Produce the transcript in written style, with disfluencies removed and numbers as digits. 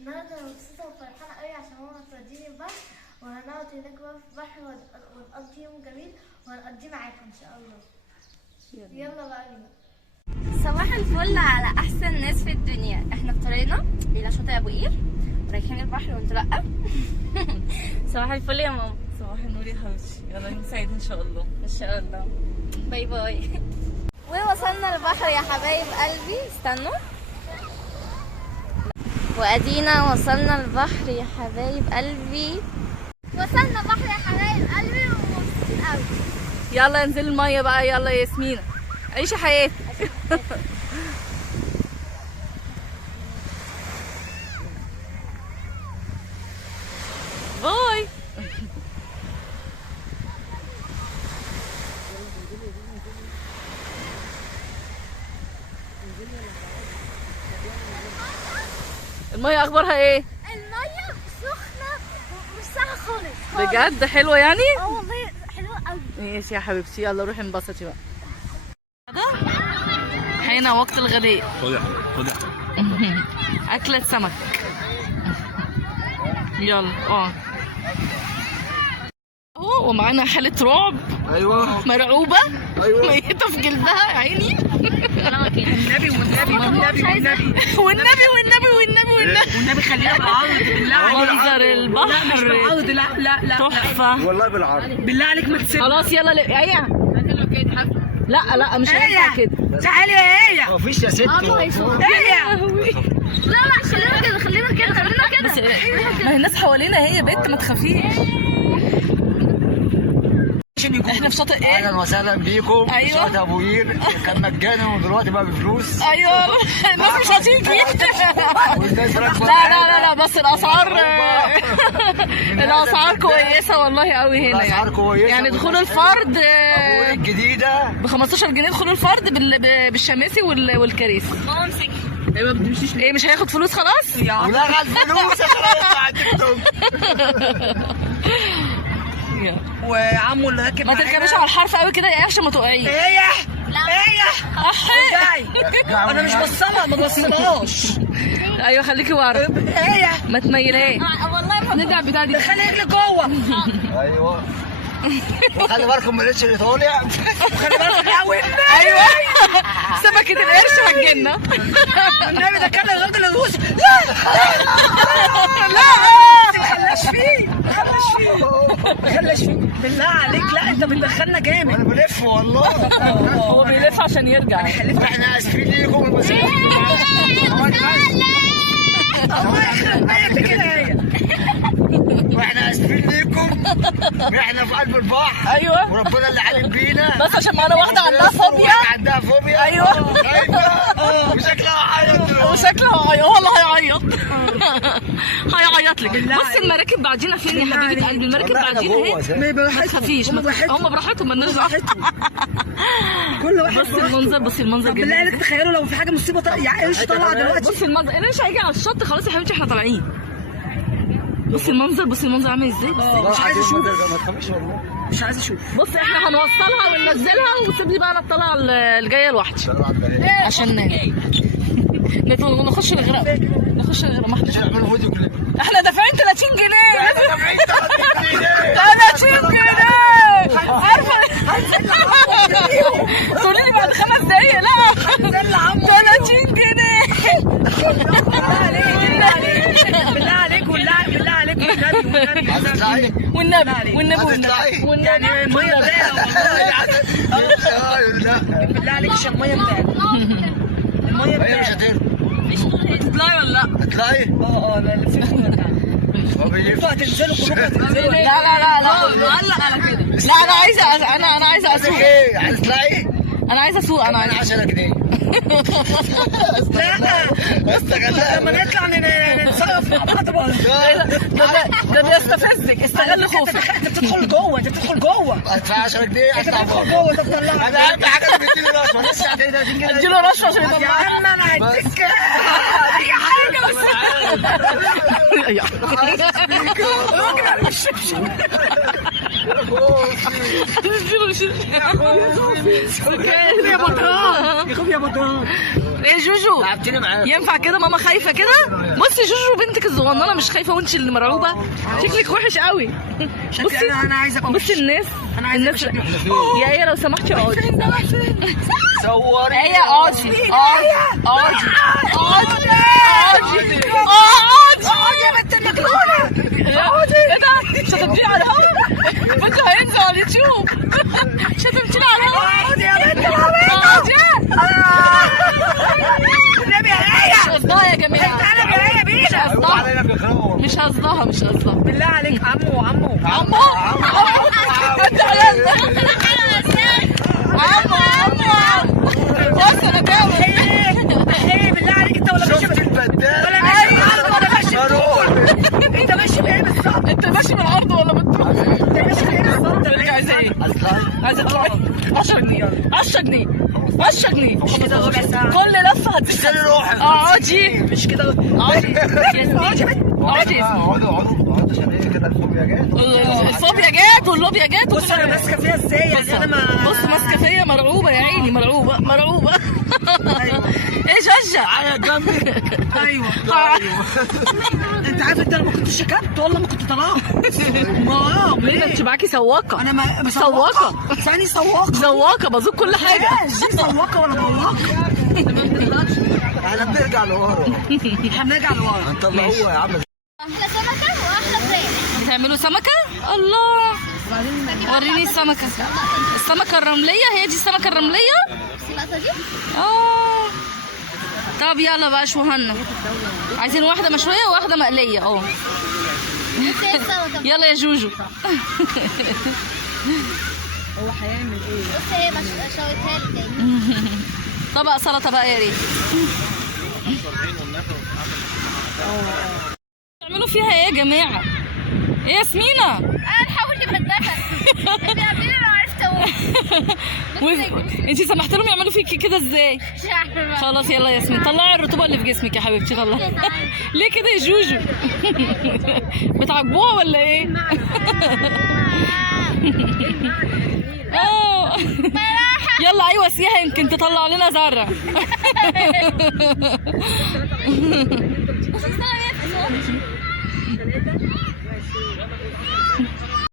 النهارده انا مبسوطه وفرحانه قوي عشان ماما توديني البحر، وهنقعد هناك بقى في البحر ونقضي يوم جميل وهنقضيه معاكم ان شاء الله. يلا بقى بينا. صباح الفل على احسن ناس في الدنيا. احنا في طريقنا الى شاطئ ابو قير رايحين البحر ونترقى. صباح الفل يا ماما. صباح النور يا حبيبتي، يلا يوم سعيد ان شاء الله. ان شاء الله. باي باي. ووصلنا البحر يا حبايب قلبي. استنوا. وادينا وصلنا البحر يا حبايب قلبي. وصلنا البحر يا حبايب قلبي ومبسوطين قوي. يلا انزل الميه بقى، يلا يا ياسمينة عيشي حياتك. باي. الميه اخبارها ايه؟ المية سخنة مش ساقعة خالص. بجد حلوه يعني؟ والله حلوة قوي. ماشي يا حبيبتي، يلا روحي انبسطي بقى. حين وقت الغداء. خدها أكلة سمك. يلا ومعانا حالة رعب. ايوه مرعوبة. ايوه ميتة في جلدها يا عيني. والنبي والنبي والنبي والنبي والنبي خلينا بالعرض بالله عليك. منظر البحر لا تحفة والله بالعرض بالله عليك ما تسيب. خلاص يلا ايه. لا مش هينفع كده. تعالي يا ايه مفيش يا ستي. لا خلينا كده. بس ما هي الناس حوالينا، هي بنت ما تخافيش. احنا في شاطئ ايه؟ اهلا وسهلا بيكم. أيوة. شاطئ ابو قير كان مجانا ودلوقتي بقى بفلوس. ايوه الناس مش راضيين فيه. والناس راكبه. لا بس الاسعار كويسه والله قوي هنا. الأسعار كويسة. يعني دخول الفرد ابو قير الجديده ب 15 جنيه دخول الفرد بالشماسي والكراسي. ايوه ما بتمشيش ايه؟ مش هياخد فلوس خلاص؟ ولغى الفلوس عشان يطلع على التيك توك. وعمو اللي راكب ما تركبيش على الحرف قوي كده يا عشان ما تقعيش. انا مش بصلها، ما بصلهاش. ايوه خليكي ورا ما تميلهاش. والله ندع بتاع دي. خلي رجلك جوه. ايوه خلي بالكم من القرش اللي طالع. خلي بالك قوي. ايوه سمكة القرش هتجينا. النبي ده كان الراجل الروسي. لا ما خلاش فيه بالله عليك. لا انت بتدخلنا جامد. انا بلف والله. هو بيلف عشان يرجع. احنا اسفين ليكم المسافه. الله يخرب بيتك كده هي. واحنا اسفين ليكم. احنا في قلب البحر. ايوه وربنا اللي علم بينا. بس عشان معانا واحده عندها فوبيا. عندها فوبيا. ايوه وشكلها هيعيط دلوقتي. وشكلها والله هيعيط. هيعيط لك. بصي المراكب بعدينا فين يا حبيبه قلبي؟ المراكب بعدينا اهي. ما تخافيش. هم براحتهم مالناش دعوه. كل واحد بصي المنظر بالله عليك تخيلوا لو في حاجه مصيبه يعني قرش طالعه دلوقتي. بصي المنظر. القرش هيجي على الشط خلاص يا حبيبتي احنا طالعين. بصي المنظر عامل ازاي. مش عايز اشوف. ما تخافيش والله مش عايز اشوف. بصي احنا هنوصلها وننزلها وسيب لي بقى انا الطلعه الجايه لوحدي عشان نخش الغرق. ما احنا نعمل فيديو كليب. احنا دافعين 30 جنيه. 30 جنيه. عارفه تقولي لي بعد 5 دقايق. لا 30 جنيه. بالله عليك والنبي يعني الميه بالله عليك عشان الميه الميه مش تطلعي ولا لا؟ هتطلعي؟ لا في هتنزلوا كلكم هتنزلوا. لا معلق على كده. لا انا عايزه اسوق. ايه عايز تطلعي؟ انا عايزه اسوق. انا 10 جنيه. لا لما نطلع نتصرف مع بعض بقى. ده بيستفزك. استغل خوفك. انت بتدخل جوه هدفع 10 جنيه اطلع جوه. انت بتطلع. انا اهم حاجه اللي بيديله رشوه. لسه 30 جنيه. اديله رشوه عشان يا يطلع. عم انا هديك اي حاجه بس. راجل على الشبشب. يا بطران يا خوفي يا بطران. ايه جوجو لعبتني معاك. ينفع كده؟ ماما خايفه كده. بصي جوجو بنتك الصغننه مش خايفه وانت اللي مرعوبه. شكلك وحش قوي. بصي انا عايزه ابقى بصي الناس الناس يا ايه لو سمحتي اقعدي. صوري ايه اقعدي اقعدي اقعدي يا بنت المجنونه. ايه ده؟ مش هتمشي على الهوا؟ انت هينزل على اليوتيوب. مش هتمشي على الهوا. اقعدي يا بنت العبيطه. اقعدي. النبي يا هيا. مش قصدها يا جماعه. تعالى يا هيا بينا. علينا بخوف. مش قصدها مش قصدها. بالله عليك عمو عمو. عمو انت عمو بص انا جاوب. ايه بالله عليك انت ولا ماشي شفت البدال؟ ولا ماشي بالعرض ولا ماشي بالطول؟ انت ماشي بايه بالظبط؟ انت ماشي بالعرض ولا بالطول؟ انت ماشي بايه بالظبط؟ انت عايزه ايه؟ اصلا عايزه تطلعي 10 جنيه 10 جنيه 10 جنيه مش كده ربع ساعه. كل لفه هتديك. اشتري روحك. اقعدي مش كده. اقعدي ياسمين اقعدي. اقعدوا عشان ايه كده الفوبيا جت. الفوبيا جت واللوبيا جت. بص انا ماسكه فيها ازاي يعني انا ما. بص ماسكه فيا مرعوبه يا عيني مرعوبه. ايه جوجة على جنبي. ايوه انت عارف انت لما كنت شكبت والله ما كنت طلعت. ما ليه انت معاكي سواقه؟ انا ما سواقة. ثاني سواقه. سواقه بزوق كل حاجه. دي سواقه ولا بواقه؟ احنا بنرجع لورا. احنا بنرجع لورا. هنطلع هو يا عم. احلى سمكه واحلى فراخ. بتعملوا سمكه؟ الله وريني السمكه. السمكه الرمليه هي دي السمكه الرمليه؟ اللقطه دي اه طب يلا بقى شوهنا. عايزين واحده مشويه وواحده مقليه. اه بس هي السمكه. يلا يا جوجو. بص هي شويتها لي تاني. طبق سلطه بقى يا ريت. تعملوا فيها ايه يا جماعه؟ ايه يا سمينه؟ انا بحاول بتدخل. انت قبلني انا عرفت اقول. انتي سمحت لهم يعملوا فيكي كده ازاي؟ مش عارفه. خلاص يلا يا ياسمين طلعي الرطوبه اللي في جسمك يا حبيبتي. خلاص. ليه كده يا جوجو؟ بتعجبوها ولا ايه؟ اه يلا ايوه سيها يمكن تطلع لنا ذره.